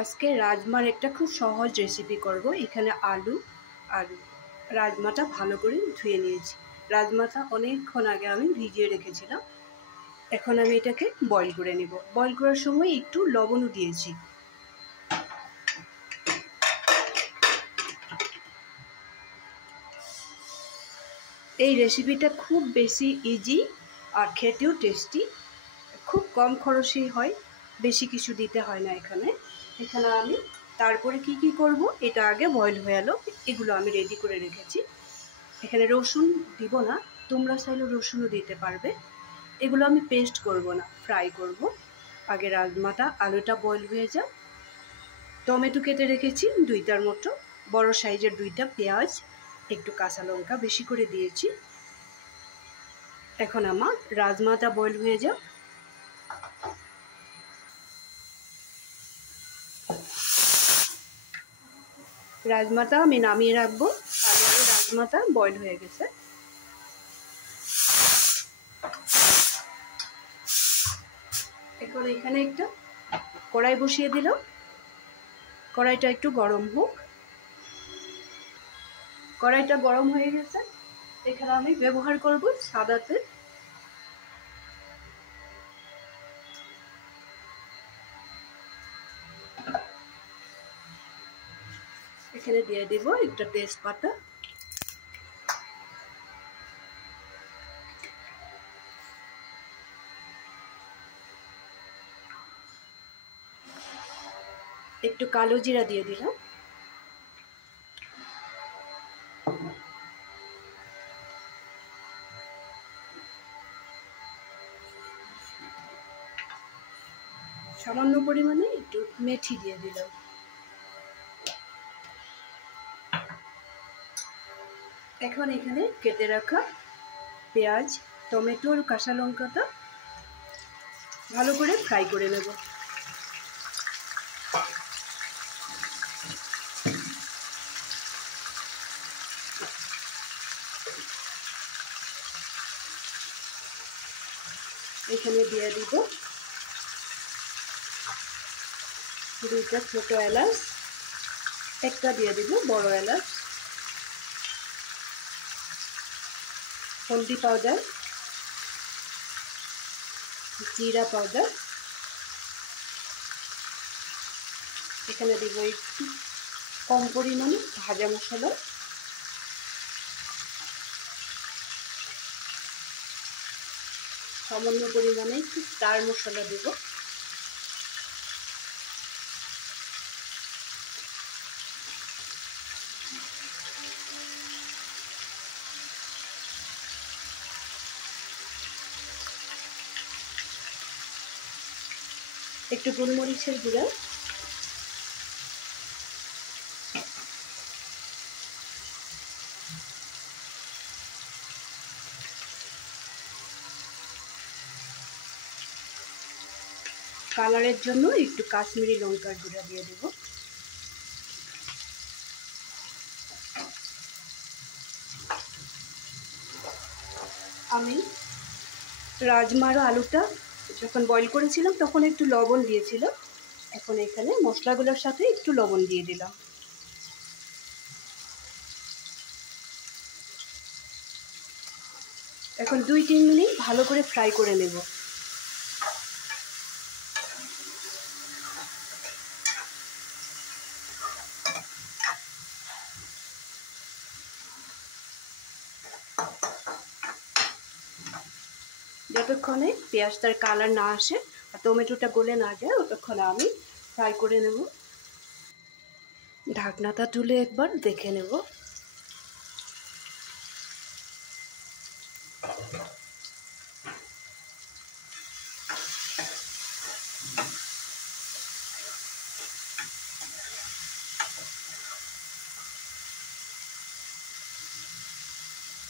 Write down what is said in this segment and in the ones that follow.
আজকে রাজমার একটা খুব সহজ রেসিপি করব। এখানে আলু আর রাজমাটা ভালো করে ধুয়ে নিয়েছি। রাজমাটা অনেকক্ষণ আগে আমি ভিজিয়ে রেখেছিলাম। এখন আমি এটাকে বয়েল করে নেব। বয়েল করার সময় একটু লবণও দিয়েছি। এই রেসিপিটা খুব বেশি ইজি আর খেতেও টেস্টি, খুব কম খরচেই হয়, বেশি কিছু দিতে হয় না। এখানে আমি তারপরে কি করব এটা আগে বয়েল হয়ে এলো, এগুলো আমি রেডি করে রেখেছি। এখানে রসুন দিব না, তোমরা চাইলে রসুনও দিতে পারবে। এগুলো আমি পেস্ট করব না, ফ্রাই করব। আগে রাজমাটা আলুটা বয়েল হয়ে যাক। টমেটো কেটে রেখেছি 2টার মতো, বড় সাইজের 2টা পেঁয়াজ, একটু কাঁচা লঙ্কা বেশি করে দিয়েছি। এখন আমার রাজমাটা বয়েল হয়ে যাক। রাজমাটা আমি নামিয়ে রাখবো। আর রাজমাটা বয়েল হয়ে গেছে। এখন এখানে একটা কড়াই বসিয়ে দিলাম। কড়াইটা একটু গরম হোক। কড়াইটা গরম হয়ে গেছে। এখানে আমি ব্যবহার করব সাদা তেল। এখানে দিয়ে দিব একটা তেজপাতা, একটু কালো জিরা দিয়ে দিলাম, সামান্য পরিমাণে একটু মেথি দিয়ে দিলাম। এখন এখানে কেটে রাখা পেঁয়াজ, টমেটো আর কাঁচা লঙ্কাটা ভালো করে ফ্রাই করে নেব। এখানে দিয়ে দিব 2টা ছোট এলাচ, একটা দিয়ে দিব বড় এলাচ, হলদি পাউডার, জিরা পাউডার, এখানে দিব একটু কম পরিমাণে ভাজা মশলা, সামান্য পরিমাণে একটু স্টার মশলা দেব, একটু গোলমরিচের গুঁড়া, কালারের জন্য একটু কাশ্মীরি লঙ্কার গুঁড়া দিয়ে দেব। আমি রাজমার আলুটা যখন বয়েল করেছিলাম তখন একটু লবণ দিয়েছিলাম। এখন এখানে মশলাগুলোর সাথে একটু লবণ দিয়ে দিলাম। এখন 2-3 মিনিট ভালো করে ফ্রাই করে নেব। যতক্ষণে পেঁয়াজটার কালার না আসে আর টমেটোটা গলে না যায় ততক্ষণে আমি ফ্রাই করে নেব। ঢাকনাটা তুলে একবার দেখে নেব।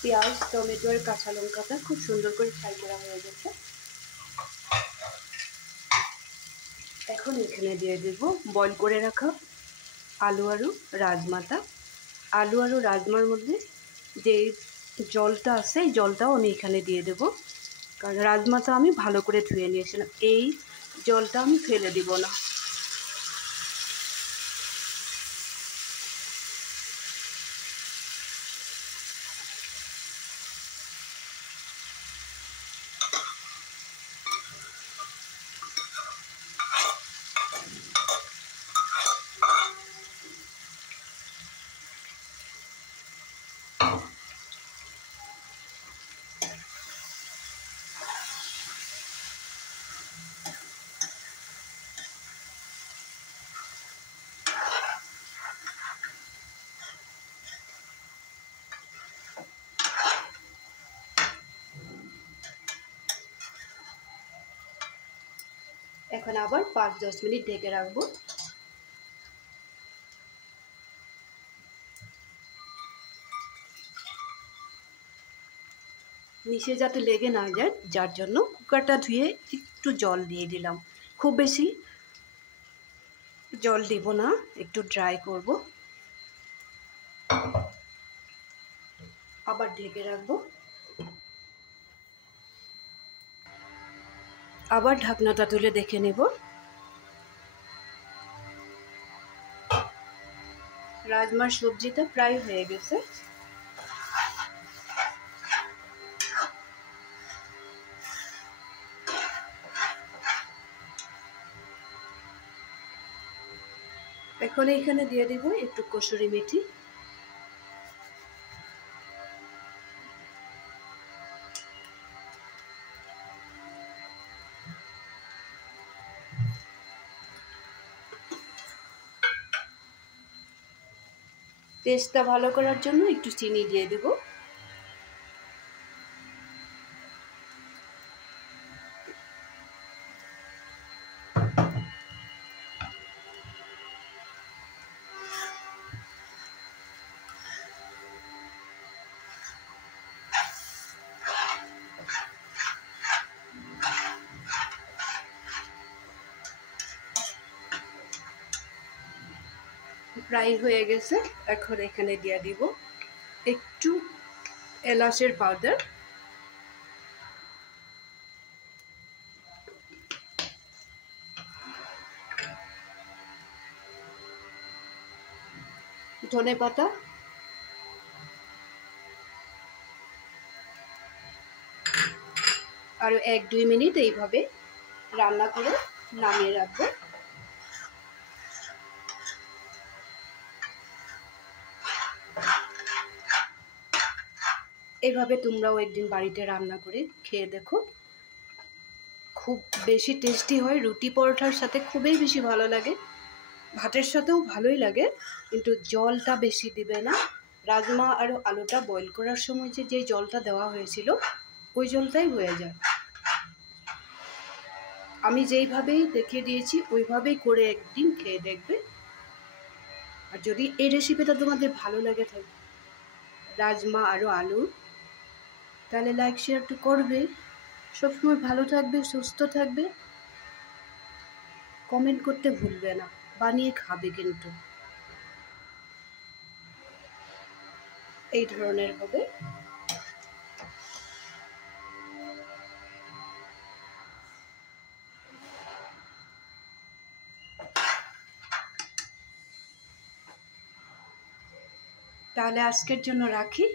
পেঁয়াজ, টমেটো আর কাঁচা লঙ্কাটা খুব সুন্দর করে ফ্রাই করা হয়ে গেছে। এখন এখানে দিয়ে দেব বয়েল করে রাখা আলু আর রাজমাটা। আলু আর রাজমার মধ্যে যে জলটা আছে এই জলটাও আমি এখানে দিয়ে দেব, কারণ রাজমাটা আমি ভালো করে ধুয়ে নিয়েছিলাম। এই জলটা আমি ফেলে দিব না। এখন আবার 5-10 মিনিট ঢেকে রাখবো। নিচে যাতে লেগে না যায়, যার জন্য কুকারটা ধুয়ে একটু জল দিয়ে দিলাম। খুব বেশি জল দিব না, একটু ড্রাই করব। আবার ঢেকে রাখবো। আবার ঢাকনাটা তুলে দেখে নেব। রাজমার সবজিটা প্রায় হয়ে গেছে। এখন এইখানে দিয়ে দেব একটু কসুরি মেথি। টেস্টটা ভালো করার জন্য একটু চিনি দিয়ে দেব। প্রায় হয়ে গেছে। এখন এখানে দিয়ে দিব একটু এলাচের পাউডার, ধনেপাতা, আরো 1-2 মিনিট এইভাবে রান্না করে নামিয়ে রাখবো। এভাবে তোমরাও একদিন বাড়িতে রান্না করে খেয়ে দেখো, খুব বেশি টেস্টি হয়। রুটি পরোটার সাথে খুবই বেশি ভালো লাগে, ভাতের সাথেও ভালোই লাগে, কিন্তু জলটা বেশি দিবে না। রাজমা আর আলুটা বয়েল করার সময় যে জলটা দেওয়া হয়েছিল ওই জলটাই হয়ে যায়। আমি যেইভাবেই দেখিয়ে দিয়েছি ওইভাবেই করে একদিন খেয়ে দেখবে। আর যদি এই রেসিপিটা তোমাদের ভালো লাগে থাকে, রাজমা আর আলু, তাহলে লাইক শেয়ার তো করবে। সবসময় ভালো থাকবে, সুস্থ থাকবে, কমেন্ট করতে ভুলবে না, বানিয়ে খাবে কিন্তু। এই ধরনের হবে। তাহলে আজকের জন্য রাখি।